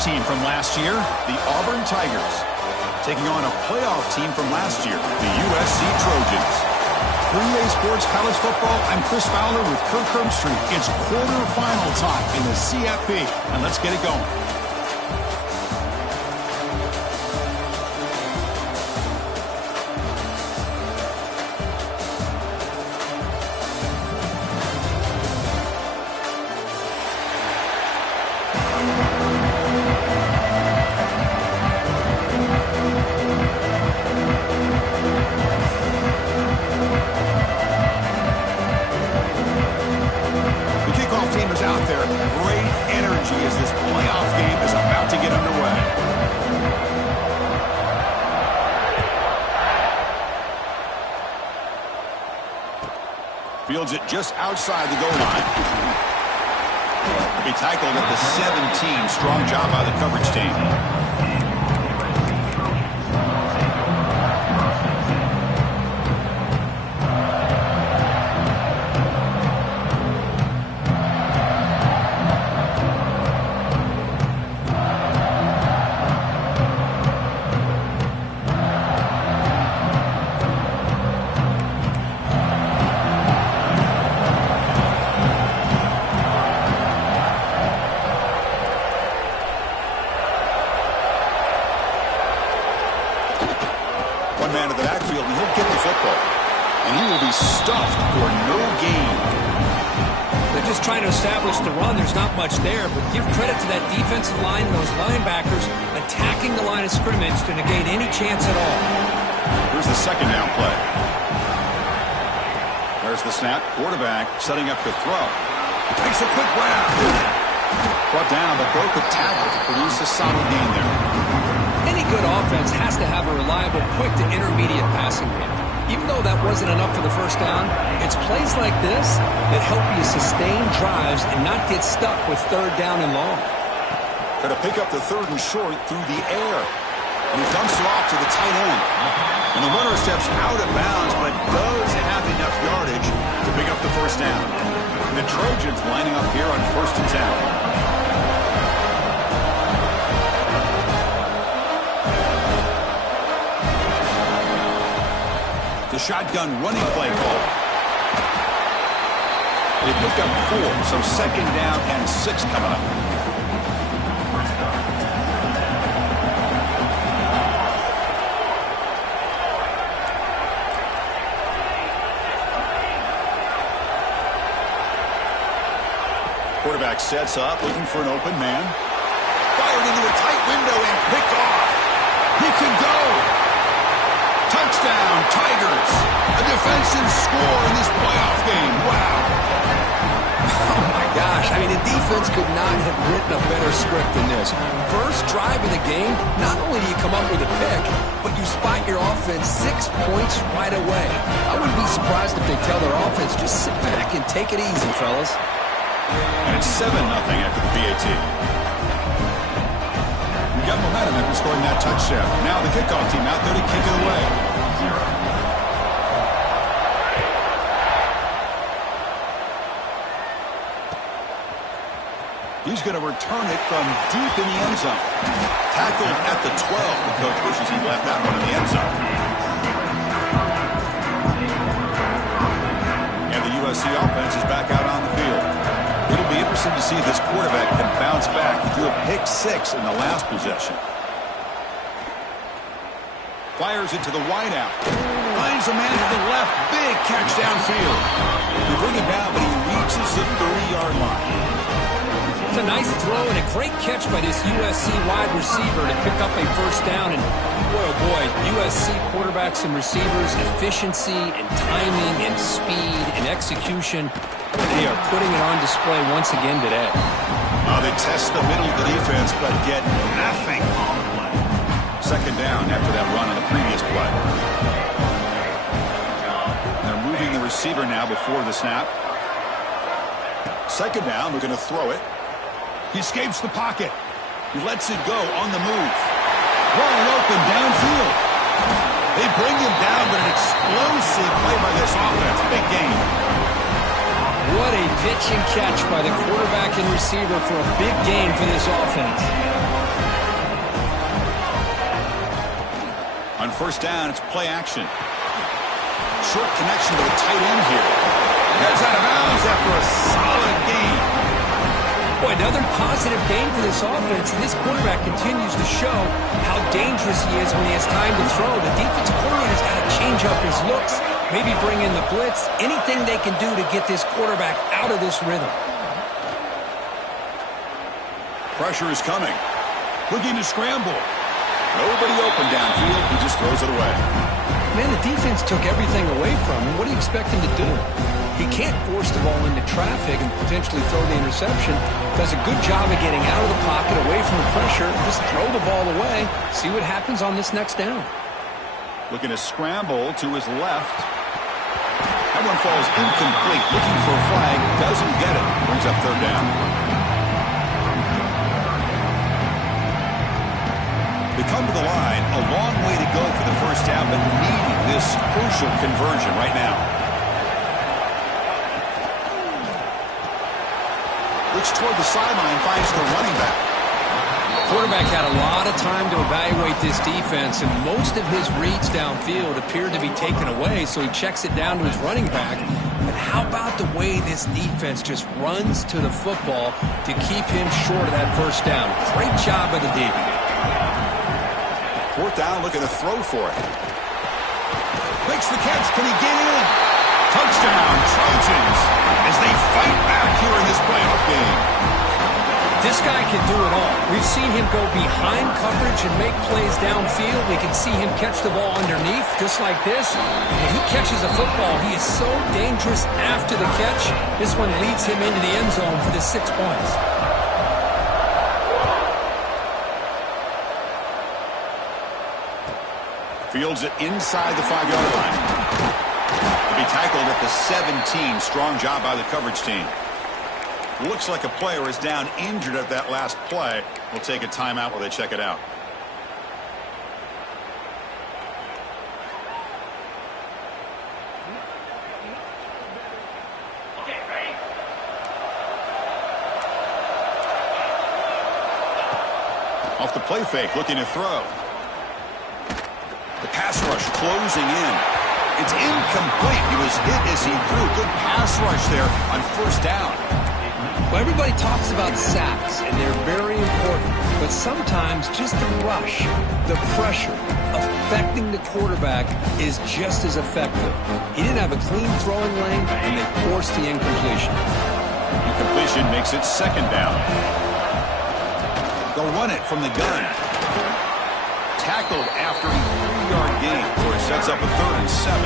team from last year, the Auburn Tigers, taking on a playoff team from last year, the USC Trojans. For EA Sports College Football, I'm Chris Fowler with Kirk Herbstreit. It's quarterfinal time in the CFP, and let's get it going. Fields it just outside the goal line. He tackled at the 17. Strong job by the coverage team. Man of the backfield, and he'll get the football. And he will be stuffed for no gain. They're just trying to establish the run. There's not much there, but give credit to that defensive line and those linebackers attacking the line of scrimmage to negate any chance at all. Here's the second down play. There's the snap. Quarterback setting up to throw. Takes a quick grab. Brought down, but broke the tackle to produce a solid gain there. Any good offense has to have a reliable, quick to intermediate passing game. Even though that wasn't enough for the first down, it's plays like this that help you sustain drives and not get stuck with third down and long. Going to pick up the third and short through the air. And he dumps it off to the tight end. And the runner steps out of bounds, but does have enough yardage to pick up the first down. And the Trojans lining up here on 1st and 10. The shotgun running play call. They picked up 4, so 2nd down and 6 coming up. Quarterback sets up, looking for an open man. Fired into a tight window and picked off. He can go. Touchdown, Tigers. A defensive score in this playoff game. Wow. Oh, my gosh. I mean, the defense could not have written a better script than this. First drive of the game, not only do you come up with a pick, but you spot your offense 6 points right away. I wouldn't be surprised if they tell their offense, just sit back and take it easy, fellas. And it's 7-0 after the PAT. We got momentum after scoring that touchdown. Now the kickoff team out there to kick it away. He's going to return it from deep in the end zone. Tackled at the 12. The coach wishes he left that one in the end zone. And the USC offense is back out on the field. It'll be interesting to see if this quarterback can bounce back. He threw a pick 6 in the last possession. Fires it to the wideout. Finds a man to the left. Big catch downfield. They bring him down, but he reaches the 30-yard line. It's a nice throw and a great catch by this USC wide receiver to pick up a first down. And boy, oh boy, USC quarterbacks and receivers, efficiency and timing and speed and execution. They are putting it on display once again today. They test the middle of the defense, but get nothing on the play. 2nd down after that run on the previous play. They're moving the receiver now before the snap. 2nd down, we're going to throw it. He escapes the pocket. He lets it go on the move. Wide open downfield. They bring him down, but an explosive play by this offense. Big game. What a pitch and catch by the quarterback and receiver for a big gain for this offense. On first down, it's play action. Short connection to the tight end here. Gets out of bounds after a solid gain. Boy, another positive game for this offense, and this quarterback continues to show how dangerous he is when he has time to throw. The defensive coordinator's got to change up his looks, maybe bring in the blitz, anything they can do to get this quarterback out of this rhythm. Pressure is coming. Looking to scramble. Nobody open downfield. He just throws it away. Man, the defense took everything away from him. What do you expect him to do? He can't force the ball into traffic and potentially throw the interception. Does a good job of getting out of the pocket, away from the pressure. Just throw the ball away. See what happens on this next down. Looking to scramble to his left. That one falls incomplete. Looking for a flag. Doesn't get it. Brings up third down. They come to the line. A long way to go for the first down, but needing this crucial conversion right now. Looks toward the sideline, finds the running back. Quarterback had a lot of time to evaluate this defense, and most of his reads downfield appeared to be taken away, so he checks it down to his running back. But how about the way this defense just runs to the football to keep him short of that first down? Great job by the D. Fourth down, looking to throw for it. Makes the catch. Can he get in? Touchdown, Trojans, as they fight back here in this playoff game. This guy can do it all. We've seen him go behind coverage and make plays downfield. We can see him catch the ball underneath, just like this. When he catches a football, he is so dangerous after the catch. This one leads him into the end zone for the 6 points. Fields it inside the 5-yard line. To be tackled at the 17. Strong job by the coverage team. Looks like a player is down injured at that last play. We'll take a timeout while they check it out. Off the play fake, looking to throw. The pass rush closing in. It's incomplete. He was hit as he threw. Good pass rush there on first down. Well, everybody talks about sacks, and they're very important. But sometimes just the rush, the pressure, affecting the quarterback is just as effective. He didn't have a clean throwing lane, and they forced the incompletion. Incompletion makes it second down. They'll run it from the gun. Tackled after a 3-yard gain, where it sets up a 3rd and 7.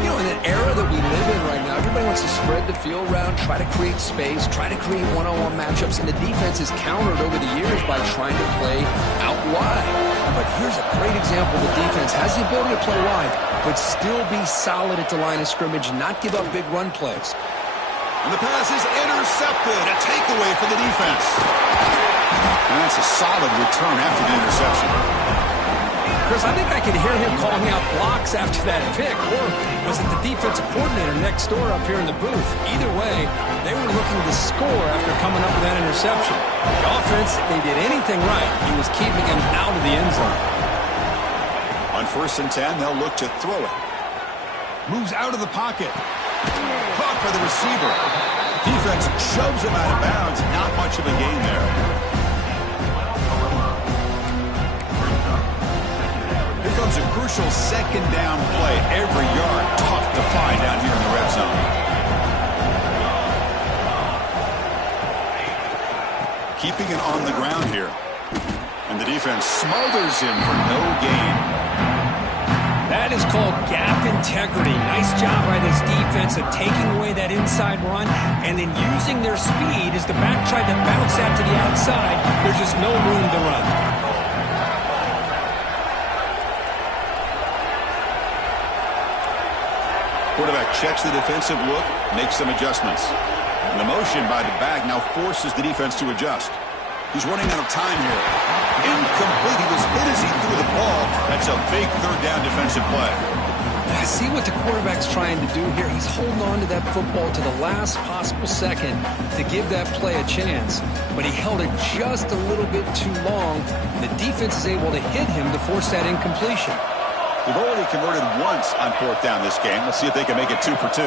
You know, in an era that we live in right now, everybody wants to spread the field around, try to create space, try to create one-on-one matchups, and the defense has countered over the years by trying to play out wide. But here's a great example. The defense has the ability to play wide, but still be solid at the line of scrimmage, not give up big run plays. And the pass is intercepted. A takeaway for the defense. And that's a solid return after the interception. Chris, I think I could hear him calling out blocks after that pick, or was it the defensive coordinator next door up here in the booth? Either way, they were looking to score after coming up with that interception. The offense, if they did anything right, he was keeping him out of the end zone. On 1st and 10, they'll look to throw it. Moves out of the pocket. Caught by the receiver. Defense shoves him out of bounds. Not much of a gain there. Here comes a crucial second down play. Every yard tough to find down here in the red zone. Keeping it on the ground here. And the defense smothers him for no gain. That is called gap integrity. Nice job by this defense of taking away that inside run and then using their speed as the back tried to bounce that to the outside. There's just no room to run. Quarterback checks the defensive look, makes some adjustments. And the motion by the back now forces the defense to adjust. He's running out of time here. Incomplete. He was hit as he threw the ball. That's a big 3rd down defensive play. I see what the quarterback's trying to do here. He's holding on to that football to the last possible second to give that play a chance. But he held it just a little bit too long. And the defense is able to hit him to force that incompletion. They've already converted once on 4th down this game. Let's see if they can make it 2 for 2.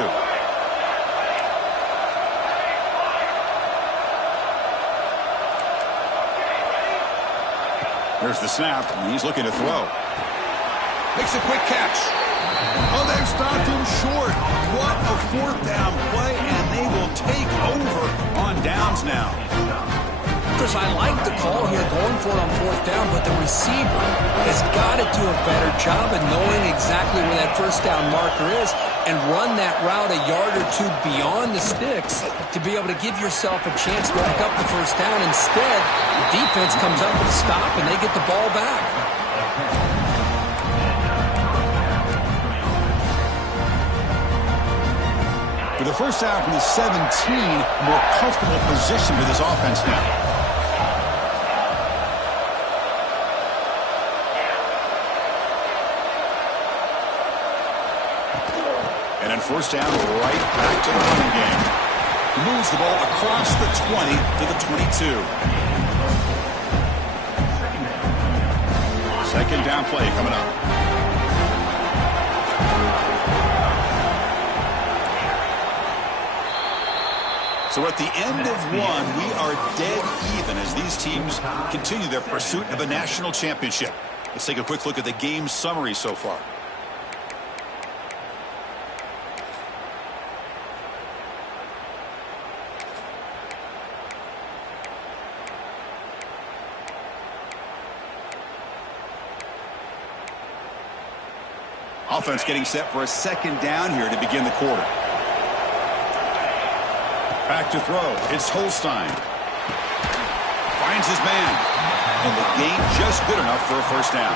There's the snap, and he's looking to throw. Makes a quick catch. Oh, they've stopped him short. What a 4th down play, and they will take over on downs now. Chris, I like the call here going for it on 4th down, but the receiver has got to do a better job of knowing exactly where that 1st down marker is and run that route a yard or 2 beyond the sticks to be able to give yourself a chance to pick up the 1st down. Instead, the defense comes up with a stop and they get the ball back. With the 1st down from the 17, more comfortable position with his offense now. And then 1st down, right back to the running game. He moves the ball across the 20 to the 22. 2nd down play coming up. So at the end of 1, we are dead even as these teams continue their pursuit of a national championship. Let's take a quick look at the game summary so far. Offense getting set for a 2nd down here to begin the quarter. Back to throw. It's Holstein. Finds his man. And the gain just good enough for a 1st down.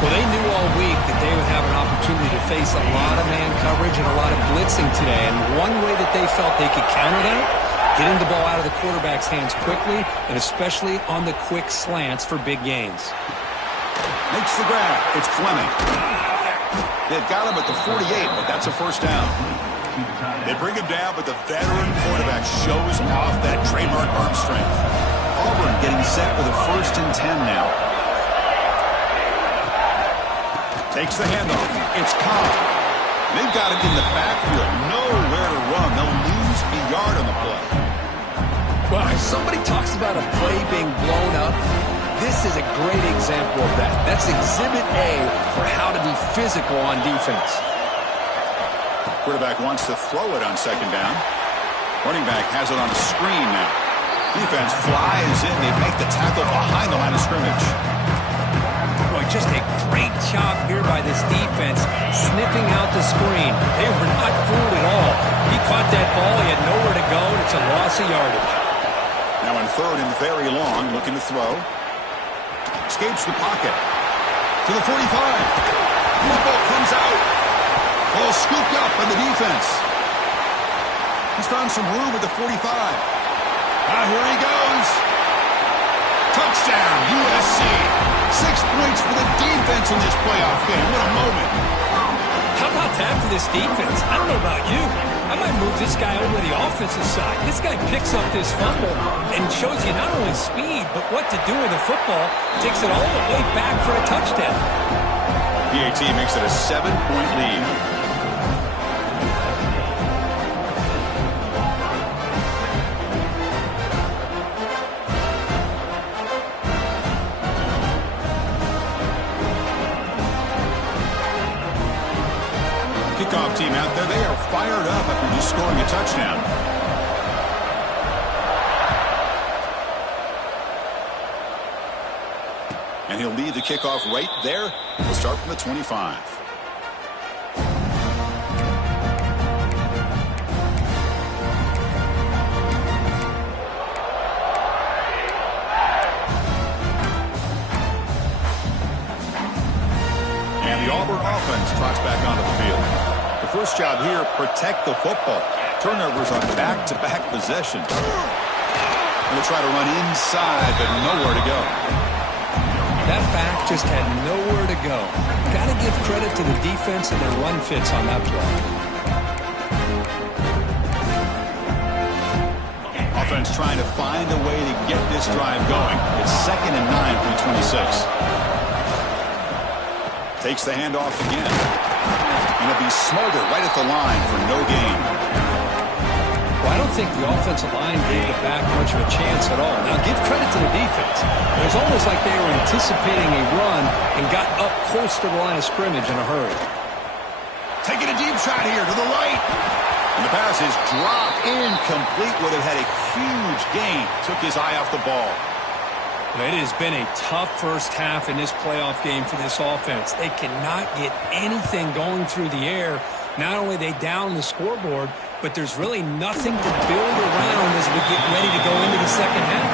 Well, they knew all week that they would have an opportunity to face a lot of man coverage and a lot of blitzing today. And one way that they felt they could counter that, getting the ball out of the quarterback's hands quickly, and especially on the quick slants for big gains. Makes the grab. It's Fleming. They've got him at the 48, but that's a 1st down. They bring him down, but the veteran quarterback shows off that trademark arm strength. Auburn getting set with a 1st and 10 now. Takes the handoff. It's Cobb. They've got him in the backfield. Nowhere to run. They'll lose a yard on the play. Well, if somebody talks about a play being blown up, this is a great example of that. That's Exhibit A for how to be physical on defense. Quarterback wants to throw it on 2nd down. Running back has it on a screen now. Defense flies in. They make the tackle behind the line of scrimmage. Boy, just a great job here by this defense, sniffing out the screen. They were not fooled at all. He caught that ball. He had nowhere to go, and it's a loss of yardage. Now in 3rd and very long, looking to throw. Escapes the pocket. To the 45. Football comes out. Ball scooped up by the defense. He's found some room at the 45. Here he goes. Touchdown, USC. 6 points for the defense in this playoff game. What a moment. How about that for this defense? I don't know about you. I might move this guy over to the offensive side. This guy picks up this fumble and shows you not only speed, but what to do with the football. Takes it all the way back for a touchdown. PAT makes it a 7-point lead. Kickoff team out there, they are fired up after just scoring a touchdown. And he'll lead the kickoff right there. We'll start from the 25. And the Auburn offense trots back onto the field. The first job here, protect the football. Turnovers on back-to-back possessions. Going to try to run inside, but nowhere to go. That back just had nowhere to go. Got to give credit to the defense and their run fits on that play. Offense trying to find a way to get this drive going. It's 2nd and 9 from the 26. Takes the handoff again. And it'll be smothered right at the line for no gain. Well, I don't think the offensive line gave the back much of a chance at all. Now, give credit to the defense. It was almost like they were anticipating a run and got up close to the line of scrimmage in a hurry. Taking a deep shot here to the right. And the pass is dropped incomplete where they had a huge gain. Took his eye off the ball. It has been a tough first half in this playoff game for this offense. They cannot get anything going through the air. Not only are they down the scoreboard, but there's really nothing to build around as we get ready to go into the second half.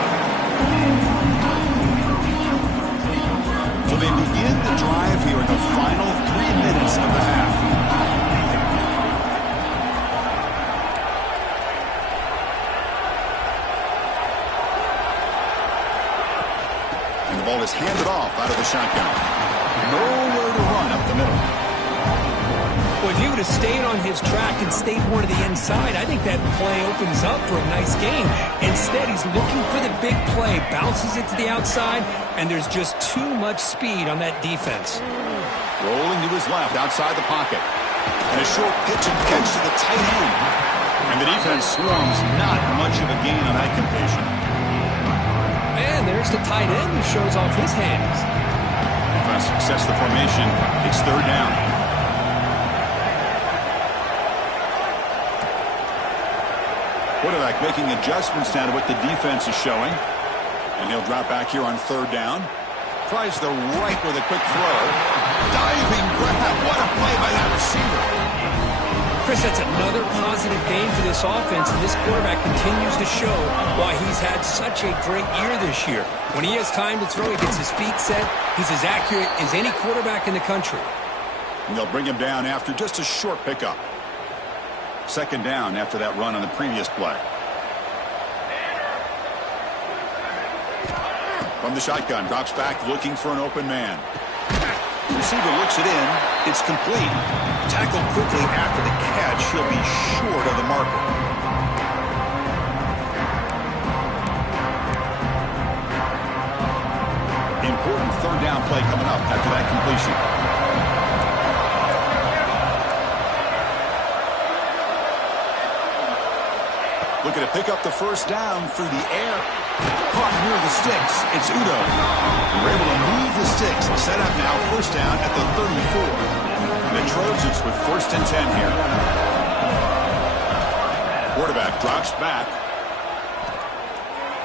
So they begin the drive here in the final 3 minutes of the half. And the ball is handed off out of the shotgun. Nowhere to run up the middle. Well, if he would have stayed on his track and stayed more to the inside, I think that play opens up for a nice game. Instead, he's looking for the big play, bounces it to the outside, and there's just too much speed on that defense. Rolling to his left outside the pocket. And a short pitch and catch to the tight end. And the defense swarms not much of a gain on that completion. And there's the tight end who shows off his hands. Defense sets the formation. It's 3rd down. Quarterback making adjustments now to what the defense is showing. And he'll drop back here on 3rd down. Tries the right with a quick throw. Diving grab. What a play by that receiver. Chris, that's another positive game for this offense, and this quarterback continues to show why he's had such a great year this year. When he has time to throw, he gets his feet set. He's as accurate as any quarterback in the country. And they'll bring him down after just a short pickup. 2nd down after that run on the previous play. From the shotgun, drops back looking for an open man. The receiver looks it in. It's complete. Tackled quickly after the catch. He'll be short of the marker. Important 3rd down play coming up after that completion. Looking to pick up the 1st down through the air. Caught near the sticks. It's Udo. We're able to move the sticks. Set up now 1st down at the 34. The Trojans with 1st and 10 here. Quarterback drops back.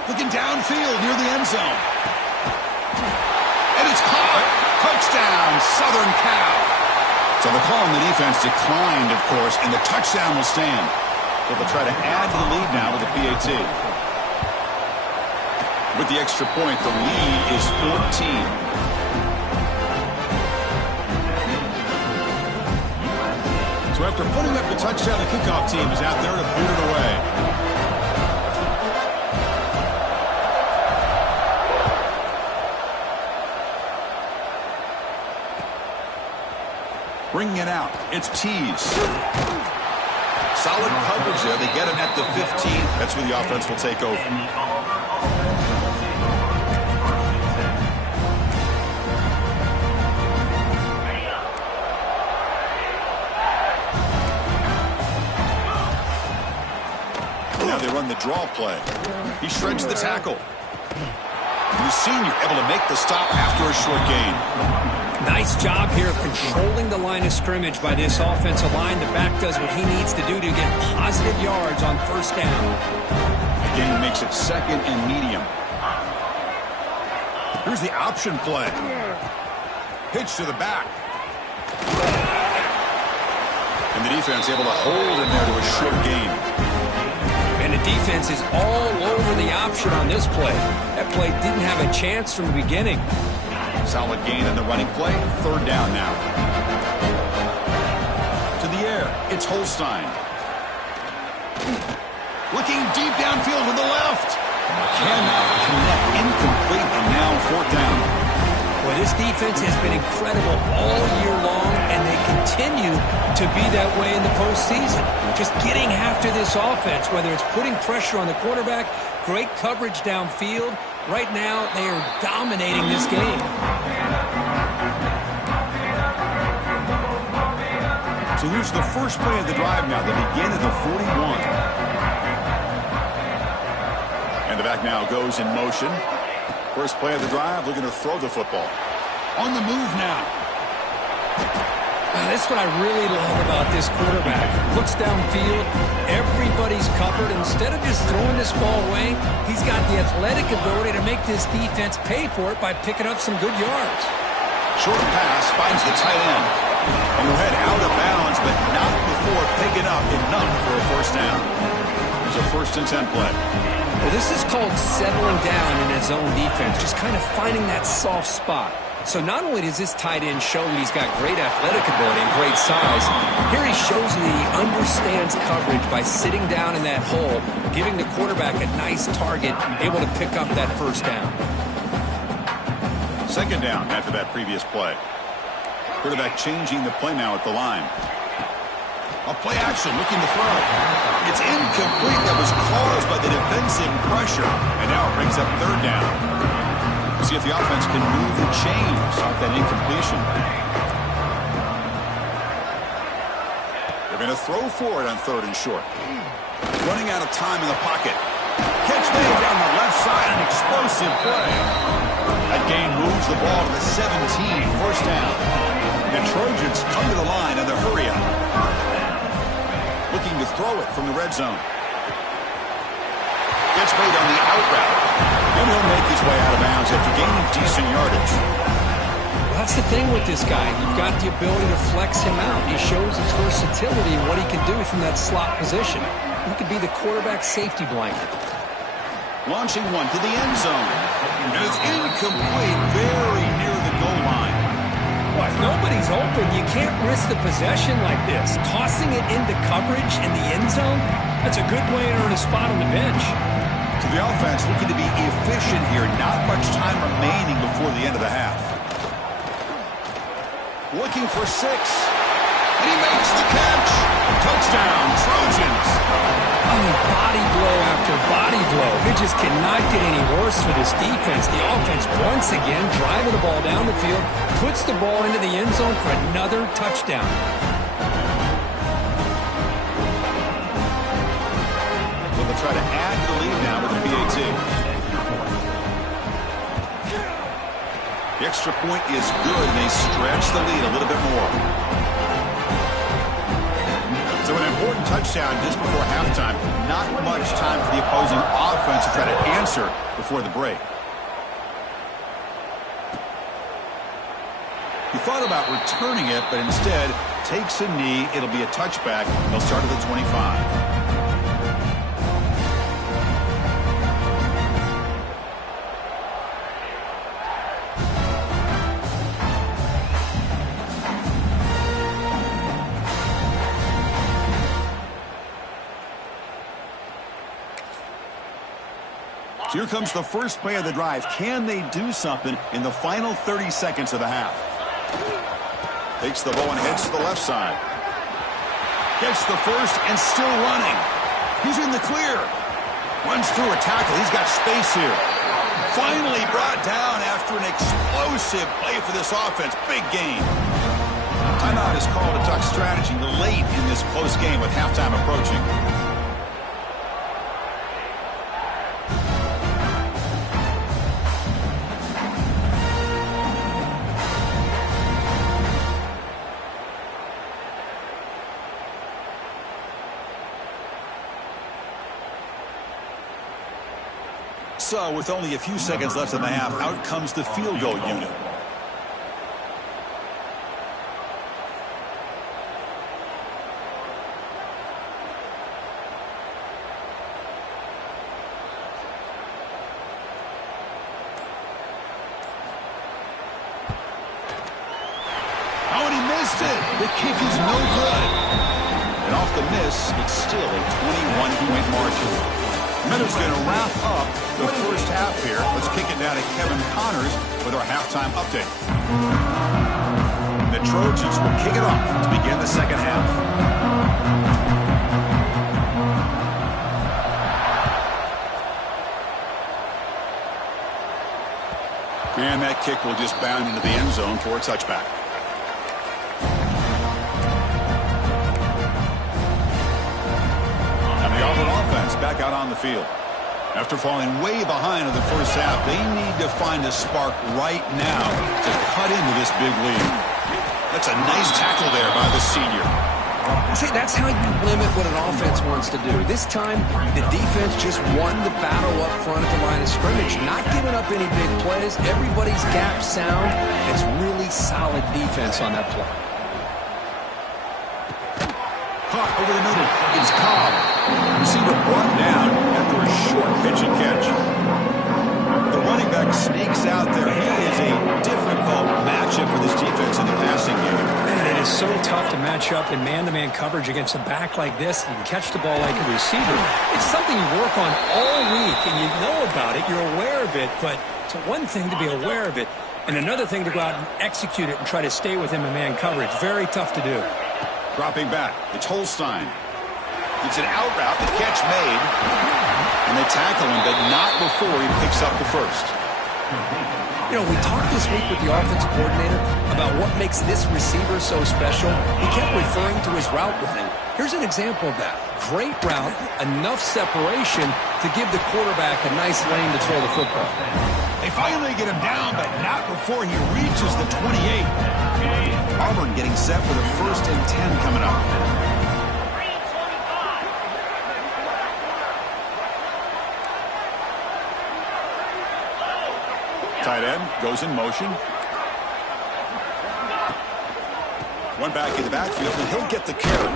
Looking downfield near the end zone. And it's caught. Touchdown, Southern Cal. So the call on the defense declined, of course, and the touchdown will stand. But they'll try to add to the lead now with the PAT. With the extra point, the lead is 14. So after putting up the touchdown, the kickoff team is out there to boot it away. Bringing it out, it's Tees. Solid coverage there. They get him at the 15. That's where the offense will take over. Now they run the draw play. He shreds the tackle. The senior able to make the stop after a short gain. Nice job here of controlling the line of scrimmage by this offensive line. The back does what he needs to do to get positive yards on 1st down. Again, makes it 2nd and medium. Here's the option play. Pitch to the back. And the defense able to hold him there to a short gain. And the defense is all over the option on this play. That play didn't have a chance from the beginning. Solid gain on the running play. 3rd down now. To the air. It's Holstein. Looking deep downfield to the left. Cannot connect. Incomplete. And now 4th down. This defense has been incredible all year long, and they continue to be that way in the postseason. Just getting after this offense, whether it's putting pressure on the quarterback, great coverage downfield. Right now, they are dominating this game. So here's the first play of the drive now. They begin at the 41. And the back now goes in motion. First play of the drive, looking to throw the football. On the move now. That's what I really love about this quarterback. Looks downfield, everybody's covered. Instead of just throwing this ball away, he's got the athletic ability to make this defense pay for it by picking up some good yards. Short pass finds the tight end. And he'll head out of bounds, but not before picking up enough for a first down. It's a 1st and 10 play. Well, this is called settling down in his own defense, just kind of finding that soft spot. So not only does this tight end show that he's got great athletic ability and great size, here he shows that he understands coverage by sitting down in that hole, giving the quarterback a nice target, able to pick up that first down. 2nd down after that previous play. Quarterback changing the play now at the line. A play action looking to throw. It's incomplete. That was caused by the defensive pressure. And now it brings up 3rd down. See if the offense can move the chains off that incompletion. They're going to throw for it on 3rd and short. Running out of time in the pocket. Catch made down the left side. An explosive play. That gain moves the ball to the 17. First down. The Trojans come to the line in the hurry up. Looking to throw it from the red zone. Gets made on the out route. And he'll make his way out of bounds after gaining decent yardage. Well, that's the thing with this guy. You've got the ability to flex him out. He shows his versatility and what he can do from that slot position. He could be the quarterback safety blanket. Launching one to the end zone. And it's incomplete, very near the goal line. Well, if nobody's open, you can't risk the possession like this. Tossing it into coverage in the end zone, that's a good way to earn a spot on the bench. So the offense looking to be efficient here. Not much time remaining before the end of the half. Looking for 6. And he makes the catch. Touchdown, Trojans. Oh, body blow after body blow. It just cannot get any worse for this defense. The offense, once again, driving the ball down the field, puts the ball into the end zone for another touchdown. Well, they'll try to add to the lead now with the PAT. The extra point is good, and they stretch the lead a little bit more. So an important touchdown just before halftime. Not much time for the opposing offense to try to answer before the break. He thought about returning it, but instead takes a knee. It'll be a touchback. They'll start at the 25. Here comes the first play of the drive. Can they do something in the final 30 seconds of the half? Takes the ball and heads to the left side. Gets the first and still running. He's in the clear. Runs through a tackle. He's got space here. Finally brought down after an explosive play for this offense. Big gain. Timeout is called a duck strategy late in this close game with halftime approaching. So, with only a few seconds left in the half, out comes the field goal unit. Oh, and he missed it. The kick is no good. And off the miss, it's still a 21-point margin. Minutes going to wrap up the first half here. Let's kick it down to Kevin Connors with our halftime update. The Trojans will kick it off to begin the second half. And that kick will just bound into the end zone for a touchback. And the Auburn offense back out on the field. After falling way behind in the first half, they need to find a spark right now to cut into this big lead. That's a nice tackle there by the senior. See, that's how you limit what an offense wants to do. This time, the defense just won the battle up front at the line of scrimmage, not giving up any big plays. Everybody's gap sound. It's really solid defense on that play. Caught over the middle. It's Cobb. Receiver brought down after a short pitch and catch. The running back sneaks out there. He is a difficult matchup for this defense in the passing game. Man, it is so tough to match up in man-to-man coverage against a back like this. You can catch the ball like a receiver. It's something you work on all week, and you know about it. You're aware of it, but it's one thing to be aware of it, and another thing to go out and execute it and try to stay with him in man coverage. Very tough to do. Dropping back, it's Holstein. It's an out route, the catch made, and they tackle him, but not before he picks up the first. You know, we talked this week with the offensive coordinator about what makes this receiver so special. He kept referring to his route running. Here's an example of that. Great route, enough separation to give the quarterback a nice lane to throw the football. They finally get him down, but not before he reaches the 28. Auburn getting set for the 1st and 10 coming up. Tight end goes in motion. One back in the backfield, and he'll get the carry.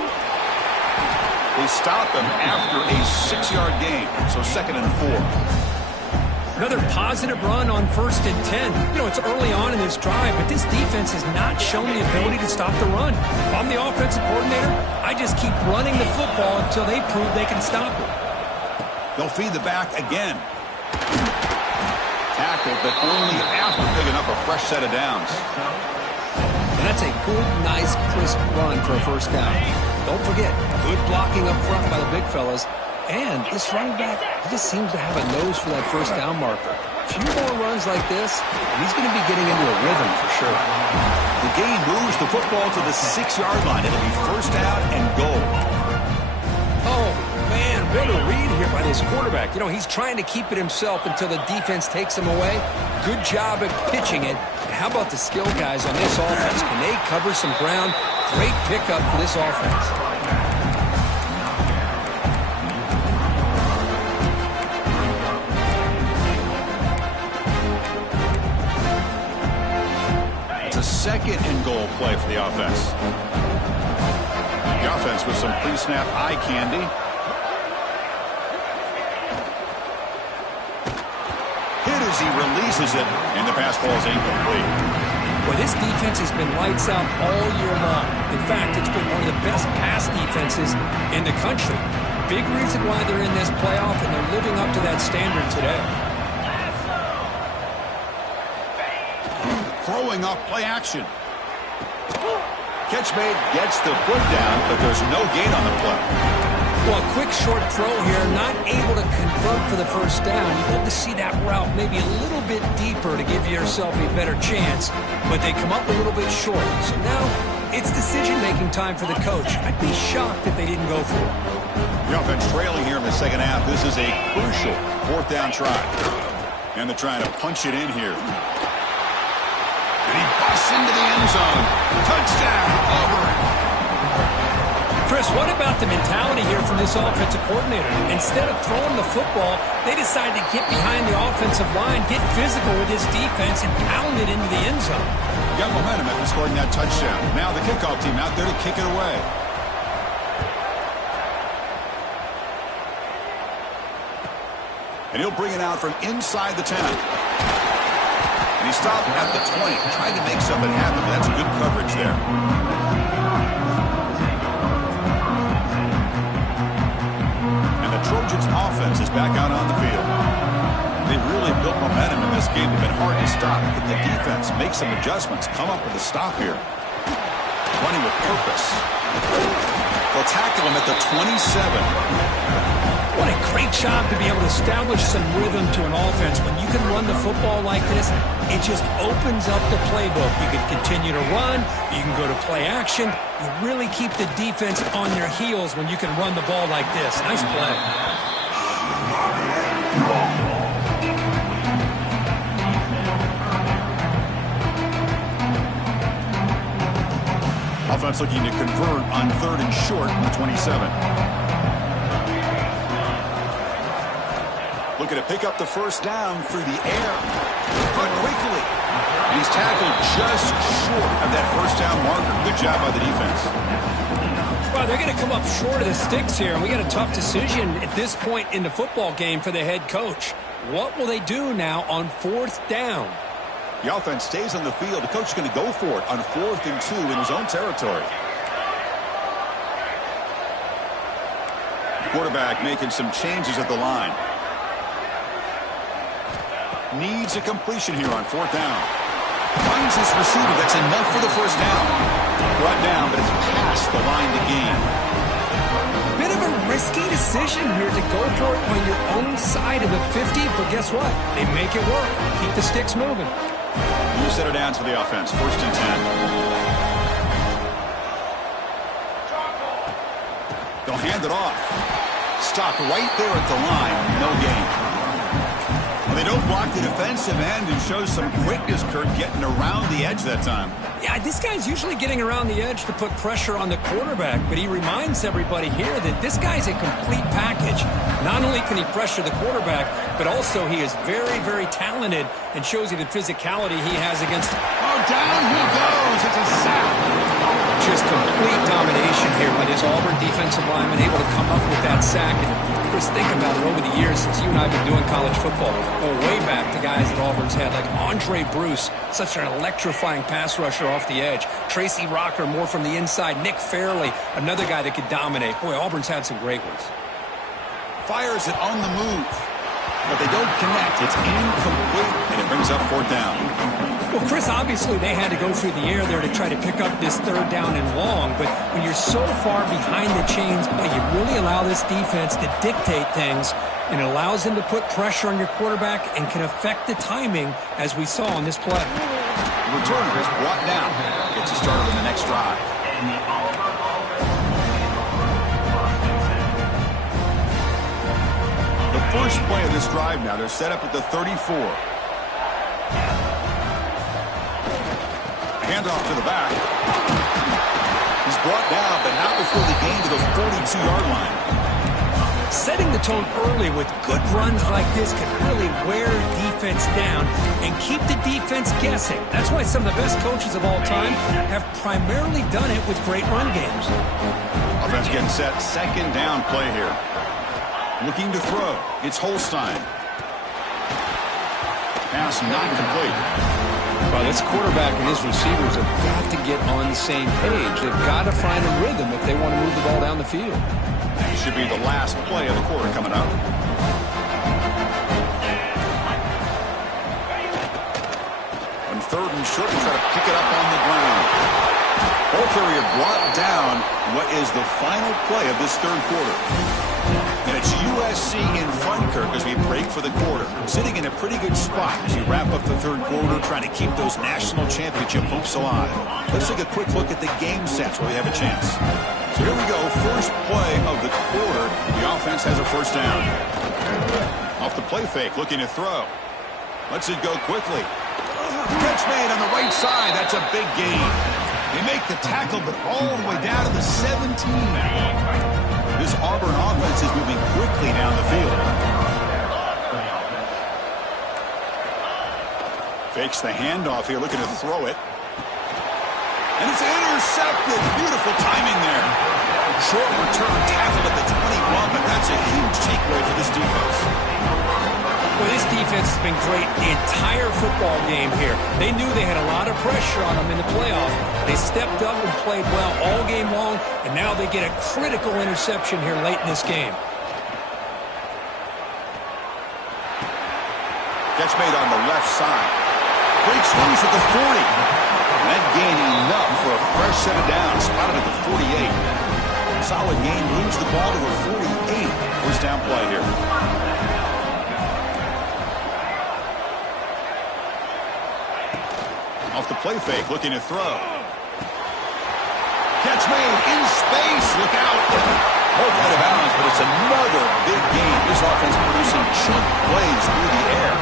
They stop him after a 6-yard gain, so 2nd and 4. Another positive run on 1st and 10. You know, it's early on in this drive, but this defense has not shown the ability to stop the run. If I'm the offensive coordinator, I just keep running the football until they prove they can stop it. They'll feed the back again. Tackled, but only after picking up a fresh set of downs. And that's a good, nice, crisp run for a first down. Don't forget, good blocking up front by the big fellas. And this running back, he just seems to have a nose for that first down marker. A few more runs like this, and he's going to be getting into a rhythm for sure. The gain moves the football to the 6-yard line. It'll be 1st down and goal. Oh, man, what a read here by this quarterback. You know, he's trying to keep it himself until the defense takes him away. Good job at pitching it. And how about the skill guys on this offense? Can they cover some ground? Great pickup for this offense. It's a 2nd and goal play for the offense. The offense with some pre-snap eye candy. Hit as he releases it, and the pass ball is incomplete. Well, this defense has been lights out all year long. In fact, it's been one of the best pass defenses in the country. Big reason why they're in this playoff, and they're living up to that standard today. Throwing up play action. Catch made, gets the foot down, but there's no gain on the play. Well, a quick short throw here, not able to convert for the first down. You'd love to see that route maybe a little bit deeper to give yourself a better chance, but they come up a little bit short. So now it's decision-making time for the coach. I'd be shocked if they didn't go for it. The offense trailing here in the second half. This is a crucial 4th down try. And they're trying to punch it in here. And he busts into the end zone. Touchdown, Auburn. Chris, what about the mentality here from this offensive coordinator? Instead of throwing the football, they decide to get behind the offensive line, get physical with this defense, and pound it into the end zone. Got momentum after scoring that touchdown. Now the kickoff team out there to kick it away. And he'll bring it out from inside the 10. And he stopped at the 20, trying to make something happen, but that's good coverage there. And the Trojans offense is back out on the field. They really built momentum in this game. They've been hard to stop. Can the defense make some adjustments, come up with a stop here? Running with purpose. They'll tackle him at the 27. What a great job to be able to establish some rhythm to an offense. When you can run the football like this, it just opens up the playbook. You can continue to run. You can go to play action. You really keep the defense on their heels when you can run the ball like this. Nice play. Offense looking to convert on 3rd and short from the 27. Looking to pick up the first down through the air. But quickly. And he's tackled just short of that first down marker. Good job by the defense. Well, they're going to come up short of the sticks here. And we got a tough decision at this point in the football game for the head coach. What will they do now on 4th down? The offense stays on the field. The coach is going to go for it on 4th and 2 in his own territory. Quarterback making some changes at the line. Needs a completion here on 4th down. Finds his receiver. That's enough for the first down. Brought down, but it's past the line to gain. Bit of a risky decision here to go for it on your own side of the 50, but guess what? They make it work. Keep the sticks moving. You set it down to the offense. 1st and 10. They'll hand it off. Stopped right there at the line. No gain. Well, they don't block the defensive end and show some quickness, Kurt, getting around the edge that time. Yeah, this guy's usually getting around the edge to put pressure on the quarterback, but he reminds everybody here that this guy's a complete package. Not only can he pressure the quarterback, but also he is very, very talented and shows you the physicality he has against... Oh, down he goes. It's a sack. Just complete domination here by this Auburn defensive lineman, able to come up with that sack. And Chris, think about it over the years since you and I have been doing college football. Well, way back to guys that Auburn's had, like Andre Bruce, such an electrifying pass rusher off the edge. Tracy Rocker, more from the inside. Nick Fairley, another guy that could dominate. Boy, Auburn's had some great ones. Fires it on the move, but they don't connect. It's incomplete, and it brings up 4th down. Well, Chris, obviously they had to go through the air there to try to pick up this 3rd down and long, but when you're so far behind the chains, boy, you really allow this defense to dictate things, and it allows them to put pressure on your quarterback and can affect the timing, as we saw on this play. The returner is brought down. Gets you started on the next drive. The first play of this drive now, they're set up at the 34. Handoff to the back. He's brought down, but not before the gain to the 42-yard line. Setting the tone early with good runs like this can really wear defense down and keep the defense guessing. That's why some of the best coaches of all time have primarily done it with great run games. Offense getting set. 2nd down play here. Looking to throw. It's Holstein. Pass not complete. Well, this quarterback and his receivers have got to get on the same page. They've got to find a rhythm if they want to move the ball down the field. That should be the last play of the quarter coming up. On 3rd and short, try to pick it up on the ground. Ball carrier brought down. What is the final play of this 3rd quarter? And it's USC in front, Kirk, as we break for the quarter. Sitting in a pretty good spot as we wrap up the 3rd quarter, trying to keep those national championship hopes alive. Let's take a quick look at the game sets where we have a chance. So here we go. First play of the quarter. The offense has a first down. Off the play fake, looking to throw. Lets it go quickly. Catch made on the right side. That's a big gain. They make the tackle, but all the way down to the 17 now. This Auburn offense is moving quickly down the field. Fakes the handoff here, looking to throw it. And it's intercepted. Beautiful timing there. Short return tackle at the 21, but that's a huge takeaway for this defense. Well, this defense has been great the entire football game here. They knew they had a lot of pressure on them in the playoff. They stepped up and played well all game long, and now they get a critical interception here late in this game. Catch made on the left side. Breaks loose at the 40. And that gain enough for a fresh set of downs. Spotted at the 48. Solid gain. Moves the ball to a 48. First down play here. Off the play fake. Looking to throw. Catch made in space. Look out. Both out of bounds, but it's another big gain. This offense producing chunk plays through the air.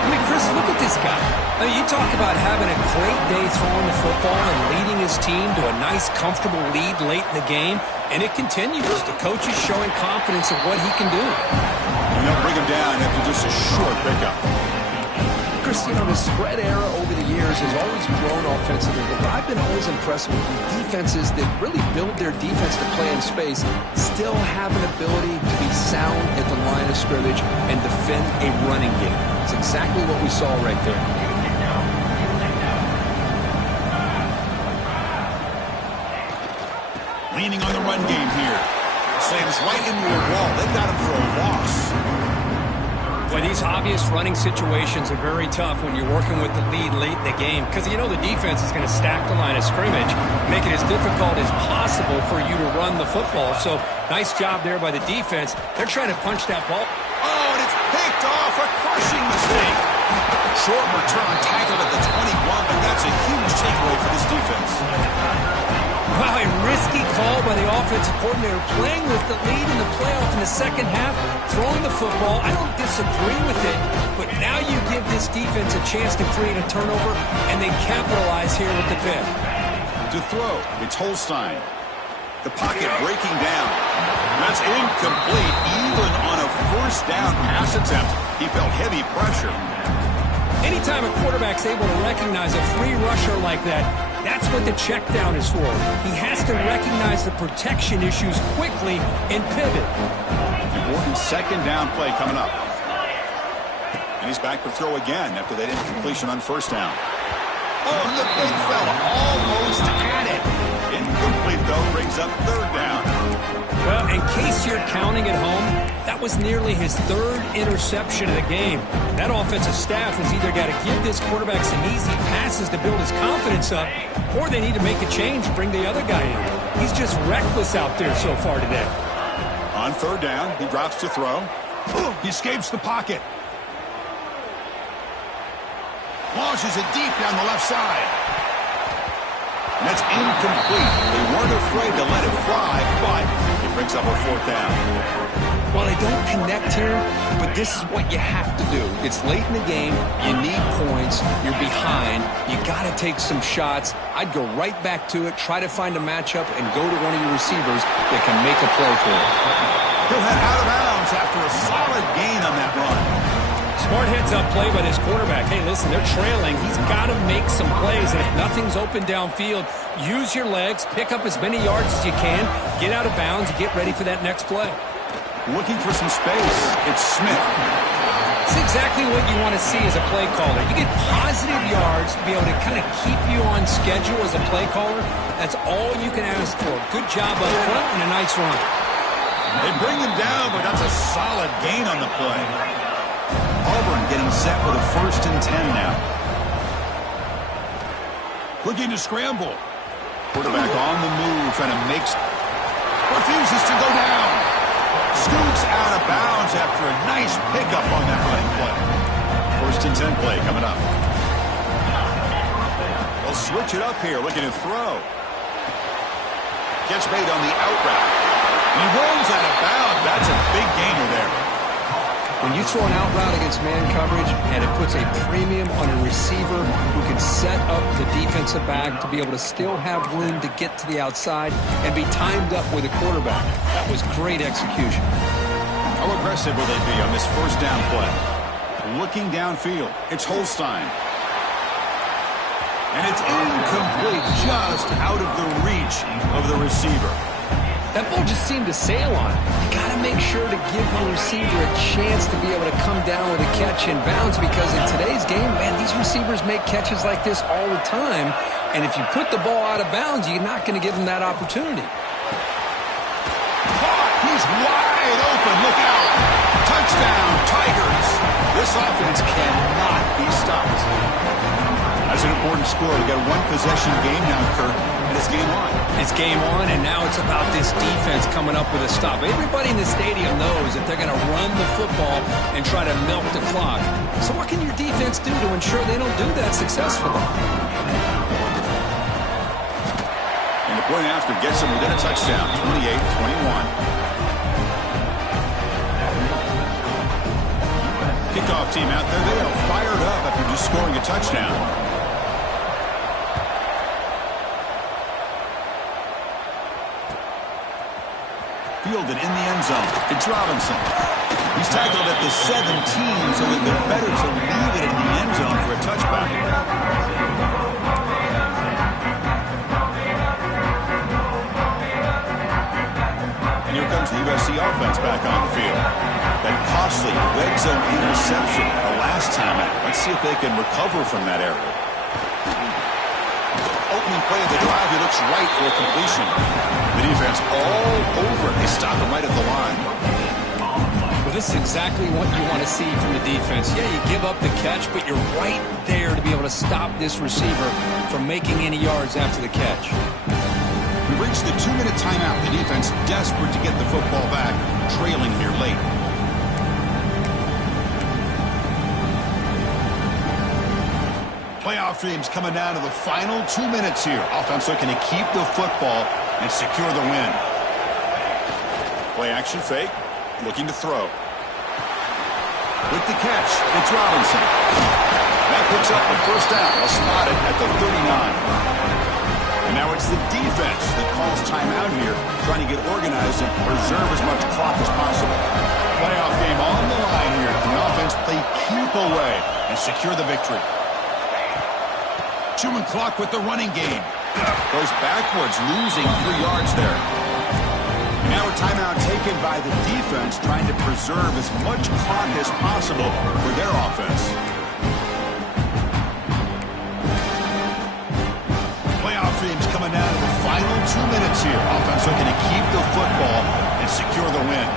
I mean, Chris, look at this guy. I mean, you talk about having a great day throwing the football and leading his team to a nice, comfortable lead late in the game, and it continues. The coach is showing confidence of what he can do. And they'll bring him down after just a short pickup. Chris, you know, the spread era over the years has always grown offensively, but I've been always impressed with defenses that really build their defense to play in space, still have an ability to be sound at the line of scrimmage and defend a running game. It's exactly what we saw right there. Leaning on the run game here. Slams right into a wall. They got him for a loss. Boy, these obvious running situations are very tough when you're working with the lead late in the game because you know the defense is going to stack the line of scrimmage, make it as difficult as possible for you to run the football. So nice job there by the defense. They're trying to punch that ball. Oh, and it's picked off. A crushing mistake. Short return tackled at the 21, but that's a huge takeaway for this defense. Wow, a risky call by the offensive coordinator, playing with the lead in the playoff in the second half, throwing the football. I don't disagree with it, but now you give this defense a chance to create a turnover, and they capitalize here with the pick. To throw, it's Holstein. The pocket breaking down. That's incomplete. Even on a first down pass attempt, he felt heavy pressure. Anytime a quarterback's able to recognize a free rusher like that, that's what the check down is for. He has to recognize the protection issues quickly and pivot. Important second down play coming up. And he's back to throw again after that incompletion on first down. Oh, and the big fella almost had it. Incomplete, though, brings up third down. Well, in case you're counting at home, that was nearly his third interception of the game. That offensive staff has either got to give this quarterback some easy passes to build his confidence up, or they need to make a change, bring the other guy in. He's just reckless out there so far today. On third down, he drops to throw. He escapes the pocket. Launches it deep down the left side. And that's incomplete. They weren't afraid to let it fly, but it brings up a fourth down. Well, they don't connect here, but this is what you have to do. It's late in the game. You need points. You're behind. You got to take some shots. I'd go right back to it, try to find a matchup, and go to one of your receivers that can make a play for it. He'll head out of bounds after a solid gain on that run. Smart heads-up play by this quarterback. Hey, listen, they're trailing. He's got to make some plays, and if nothing's open downfield, use your legs, pick up as many yards as you can, get out of bounds, and get ready for that next play. Looking for some space. It's Smith. It's exactly what you want to see as a play caller. You get positive yards to be able to kind of keep you on schedule as a play caller. That's all you can ask for. Good job up front and a nice run. They bring him down, but that's a solid gain on the play. Auburn getting set with a 1st and 10 now. Looking to scramble. Quarterback on the move, trying to make... Refuses to go down. Scoots out of bounds after a nice pickup on that running play. 1st and 10 play coming up. They'll switch it up here, looking to throw. Catch made on the out route. He rolls out of bounds. That's a big gainer there. When you throw an out route against man coverage and it puts a premium on a receiver who can set up the defensive back to be able to still have room to get to the outside and be timed up with a quarterback, that was great execution. How aggressive will they be on this 1st down play? Looking downfield, it's Holstein. And it's incomplete, just out of the reach of the receiver. That ball just seemed to sail on it. You got to make sure to give the receiver a chance to be able to come down with a catch in bounds because in today's game, man, these receivers make catches like this all the time. And if you put the ball out of bounds, you're not going to give them that opportunity. Caught! He's wide open. Look out. Touchdown, Tigers. This offense cannot be stopped. That's an important score. We've got a one-possession game now, Kurt, and it's game on. It's game on, and now it's about this defense coming up with a stop. Everybody in the stadium knows that they're going to run the football and try to milk the clock. So what can your defense do to ensure they don't do that successfully? And the point after gets them within a touchdown, 28-21. Kickoff team out there, they are fired up after just scoring a touchdown. Fielded in the end zone. It's Robinson. He's tackled at the 17, so it would be better to leave it in the end zone for a touchback. And here comes the USC offense back on the field. That costly red zone interception the last time out. Let's see if they can recover from that error. Opening play of the drive, he looks right for a completion. The defense all over it. They stop him right at the line. Well, this is exactly what you want to see from the defense. Yeah, you give up the catch, but you're right there to be able to stop this receiver from making any yards after the catch. We've reached the 2-minute timeout. The defense desperate to get the football back, trailing here late. Playoff dreams coming down to the final 2 minutes here. Offense looking to keep the football and secure the win. Play action fake, looking to throw. With the catch, it's Robinson. That picks up the first down. They'll spot it at the 39. And now it's the defense that calls timeout here, trying to get organized and preserve as much clock as possible. Playoff game on the line here. The offense play keep away and secure the victory. Chewing clock with the running game. Goes backwards, losing 3 yards there. And now a timeout taken by the defense, trying to preserve as much clock as possible for their offense. Playoff dreams coming down to the final 2 minutes here. Offense looking to keep the football and secure the win.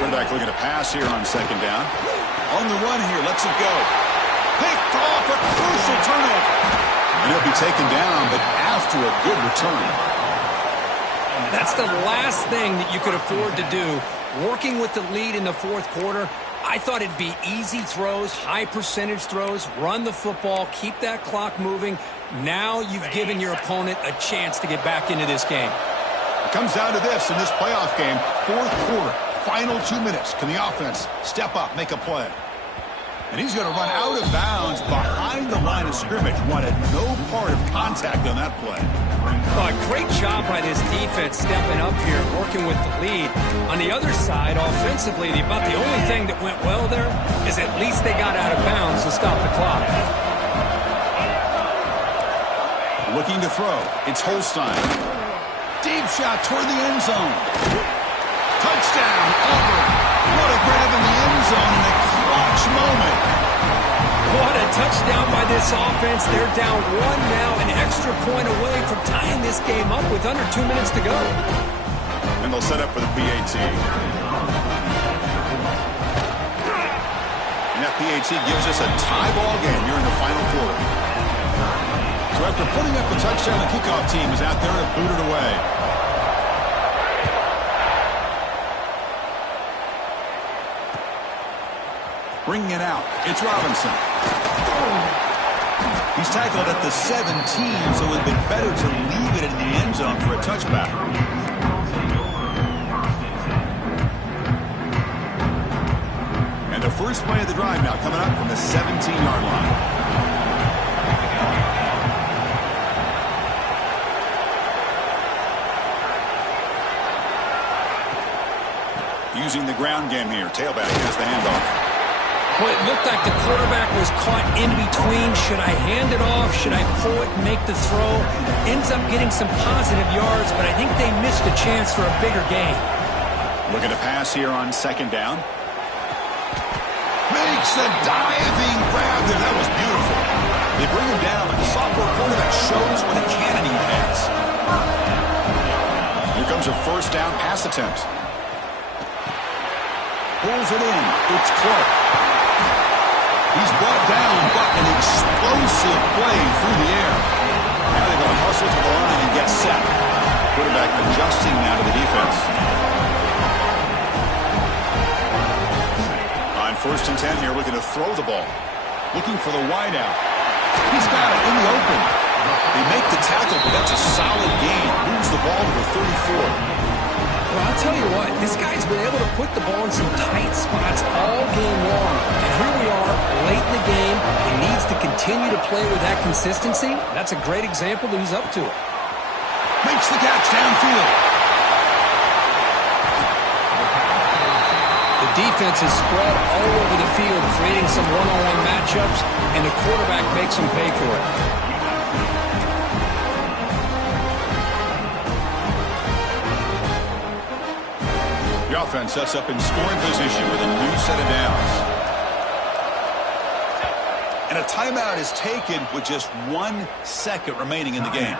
Quarterback looking to pass here on second down. On the run here, lets it go. Picked off, a crucial turnover. And he'll be taken down, but after a good return. That's the last thing that you could afford to do. Working with the lead in the fourth quarter, I thought it'd be easy throws, high percentage throws, run the football, keep that clock moving. Now you've given your opponent a chance to get back into this game. It comes down to this in this playoff game, fourth quarter, final 2 minutes. Can the offense step up, make a play? And he's going to run out of bounds behind the line of scrimmage. Wanted no part of contact on that play. Oh, great job by this defense stepping up here, working with the lead. On the other side, offensively, about the only thing that went well there is at least they got out of bounds to stop the clock. Looking to throw. It's Holstein. Deep shot toward the end zone. Touchdown, Auburn. What a grab in the end zone in a clutch moment. What a touchdown by this offense. They're down 1 now, an extra point away from tying this game up with under 2 minutes to go. And they'll set up for the PAT. And that PAT gives us a tie ball game here in the final quarter. So after putting up a touchdown, the kickoff team is out there to boot it away. Bringing it out, it's Robinson. He's tackled at the 17, so it would have been better to leave it in the end zone for a touchback. And the first play of the drive now coming up from the 17-yard line. Using the ground game here. Tailback has the handoff. Well, it looked like the quarterback was caught in between. Should I hand it off? Should I pull it and make the throw? Ends up getting some positive yards, but I think they missed a chance for a bigger gain. Looking to pass here on second down. Makes a diving grab there. That was beautiful. They bring him down, but the sophomore quarterback shows what a cannon he has. Here comes a first down pass attempt. Pulls it in. It's Clark. He's brought down, but an explosive play through the air. Now they're going to hustle to the line and get set. Quarterback adjusting now to the defense. On 1st and 10 here, looking to throw the ball. Looking for the wide out. He's got it in the open. They make the tackle, but that's a solid gain. Moves the ball to the 34. Well, I'll tell you what, this guy's been able to put the ball in some tight spots all game long. And here we are, late in the game. He needs to continue to play with that consistency. That's a great example that he's up to it. Makes the catch downfield. The defense is spread all over the field, creating some one-on-one matchups, and the quarterback makes them pay for it. The offense sets up in scoring position with a new set of downs. And a timeout is taken with just 1 second remaining in the game.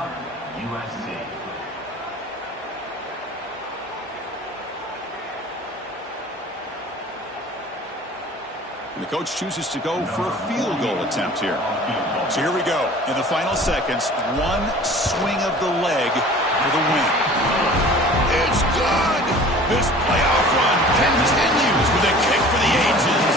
And the coach chooses to go for a field goal attempt here. So here we go. In the final seconds, 1 swing of the leg for the win. It's good. This playoff run continues with a kick for the ages.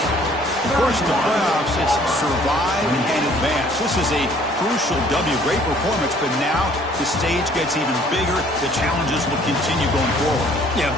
Of course, in the playoffs, it's survive and advance. This is a crucial W. Great performance, but now the stage gets even bigger. The challenges will continue going forward. Yeah.